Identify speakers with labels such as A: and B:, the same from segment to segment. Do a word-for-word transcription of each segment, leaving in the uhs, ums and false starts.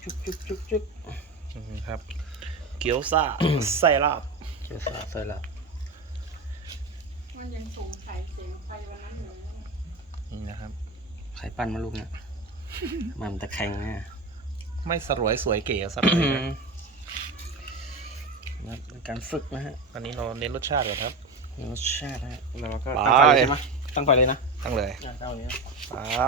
A: จุกจุกจุกจุก
B: ครับเกี๊ยวซ่าไส้ลาบ
A: เกี๊ยวซ่าไส้ลาบ
C: มันยังสงสัยเสียงไฟวันนั้นอยู่
B: นี่นะครับ
A: ไข่ปั้นมาลูกเนี่ยมันตะแคงเนี่ย
B: ไม่สรวยสวยเก๋สักเลยนะ
A: นะการฝึกนะฮะ
B: อันนี้เราเน้นรสชาติก่อนครับ
A: รสชาตินะฮะแล้วก็ตั้งไฟเลยใช่ไหมตั้งไฟเลยนะ
B: ตั้งเลย
A: ตั้งนี้
B: ครับ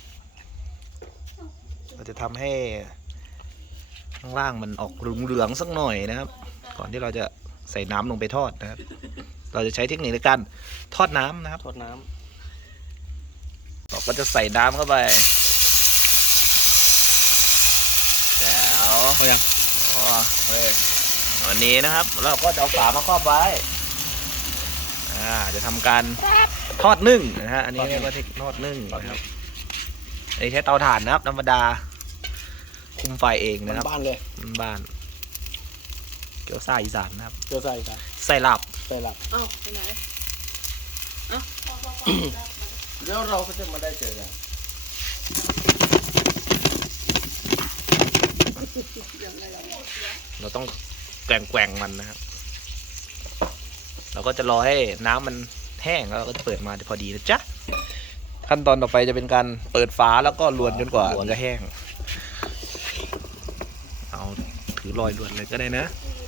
B: เราจะทำให้ข้างล่างมันออกเหลืองๆสักหน่อยนะครับก่อนที่เราจะใส่น้ำลงไปทอดนะครับเราจะใช้เทคนิคในการทอดน้ำนะครับ
A: ทอดน้
B: ำเราก็จะใส่น้ำเข้าไปแจ๋ว
A: เอายัง
B: อ๋อเฮ้ยวันนี้นะครับเราก็จะเอาฝามาครอบไว้อ่าจะทำการทอดนึ่งนะฮะอันนี้เรียกว่าทอดนึ่งนะครับอันนี้ใช้เตาถ่านนะครับธรรมดาคุมไฟเองนะครับ
A: บ้านเลย
B: บ้านเกี๊ยวซ่าอีสานนะครับ
A: เกี๊ยวซ่าอีสาน
B: ไส้ลาบ
A: ไส้ลาบ
C: อ้าวไปไหนอ้าว
A: เดี๋ยวเราก็จะมาได้เจอกัน
B: เราต้องแกว่งแกว่งมันนะครับเราก็จะรอให้น้ำมันแห้งแล้วเราก็จะเปิดมาพอดีนะจ๊ะขั้นตอนต่อไปจะเป็นการเปิดฝาแล้วก็ลวนจนกว่ามันจะแห้งเอาถือลอยลวนเลยก็ได้นะ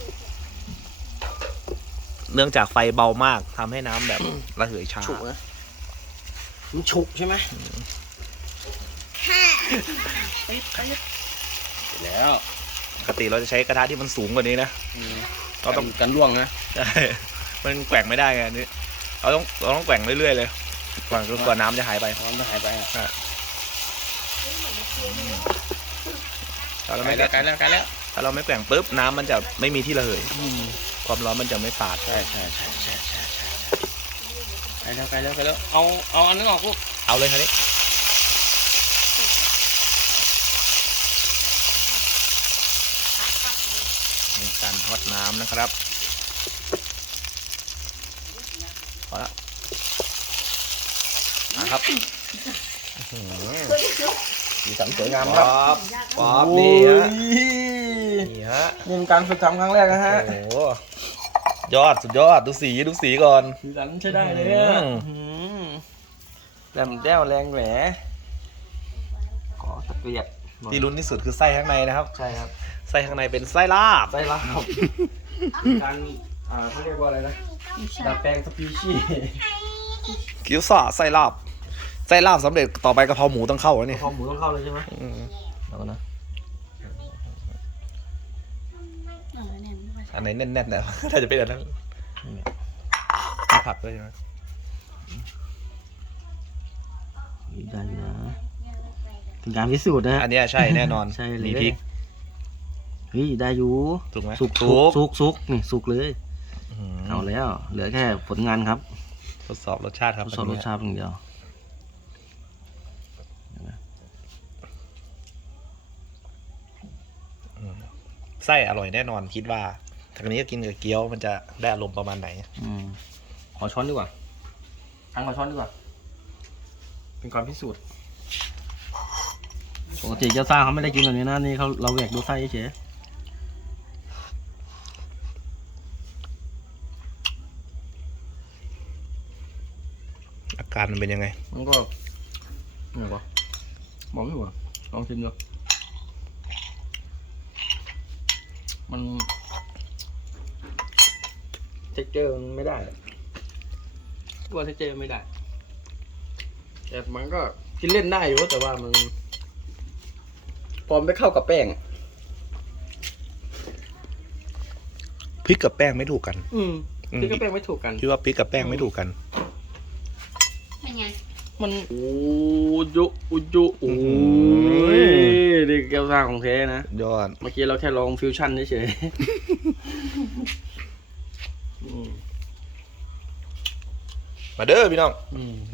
B: เนื่องจากไฟเบามากทำให้น้ำแบบระเหยช้า
A: ฉุกนะมันฉุกใช่ไหม
C: ติดติด
A: แล้ว
B: ปกติเราจะใช้กระทะที่มันสูงกว่านี้นะ
A: เราต้องกันล่วงนะ
B: ใช่มันแกว่งไม่ได้ไงนี่เราต้องเราต้องแกว่งเรื่อยๆเลยกว่าจนกว่าน้ำจะหายไป
A: น้ำจะหายไป
B: อ่ะถ้าเรา
A: ไม่
B: ไม่
A: ไกลแล้วไกลแล้ว
B: ถ้าเราไม่แกว่งปุ๊บน้ำมันจะไม่มีที่ระเหยความร้อนมันจะไม่ปาด
A: ใช่ใช่ใช่ใช่ใช่ใช่ไกลแล้วไกลแล้วไกลแล้วเอาเอาอันนึงออกลูก
B: เอาเลยครับนี่มีการทอดน้ำนะครับพอแล้วนะครับ
A: สีสันสวยงามครับ
B: ป๊อบนี่ฮะนี่ฮะ
A: นี่เป็นการฝึกทำครั้งแรกนะฮะ
B: โอ้ยอดสุดยอดดูสีดูสีก่อน
A: สีสันใช้ได้เลยอ่ะแหลมแก้วแรงแหวขอตะเกียบ
B: ที่ลุ้นที่สุดคือไส้ข้างในนะครับ
A: ใช่ครับ
B: ไส้ข้างในเป็นไส้ลาบ
A: ไส้ลาบการอ่าเขาเรียกว่าอะไรนะดัดแปลงสปีชีส์
B: เกี๊ยวซ่าไส้ลาบไส้ลาบสำเร็จต่อไปกะเพราหมูต้องเข้าแล้วนี่
A: กะเพราหมูต้องเข้าเลยใช่ไหมแล้วนะ
B: อันไหนแน่นๆเนี่ยถ้าจะเป็นอันนั้นมีผักด้วยใช่ไหม
A: ได้นะเป็นการพิสูจน์นะ
B: อันนี้ใช่แน่นอน
A: ใช่เลย
B: มีพริก
A: เฮ้ยได้อยู่
B: ถูกไหม
A: สุกสุกสุกสุกนี่สุกเลยเอาแล้วเหลือแค่ผลงานครับ
B: ทดสอบรสชาติครับ
A: ทดสอบรสชาติอย่างเดียว
B: ไส้อร่อยแน่นอนคิดว่าทางนี้ก็กินกับเกี๊ยวมันจะได้อารมณ์ประมาณไหน
A: อืมขอช้อนดีกว่าทั้งขอช้อนดีกว่าเป็นการพิสูจน์ปกติเจ้าซ่าเขาไม่ได้กินแบบนี้นะนี่เขาเราแหวกดูไส้เฉย
B: อาการมันเป็นยังไง
A: มันก็ไงวะบอกไม่ถูกลองชิมดูมันเท็กเจอร์มันไม่ได้ว่าเท็กเจอร์ไม่ได้แต่มันก็กินเล่นได้อยู่แต่ว่ามันพอไม่เข้ากับแป้ง
B: พริกกับแป้งไม่ถูกกัน
A: อืมพริกกับแป้งไม่ถูกกัน
B: คิดว่าพริกกับแป้งไม่ถูกกัน
C: เป็นไง
A: มันโอ้ยุอุยุโอ้ยนี่แก้วซ่าของแท้นะ
B: ยอด
A: เมื่อกี้เราแค่ลองฟิวชั่นเฉย
B: มาเด้อพี่น้อง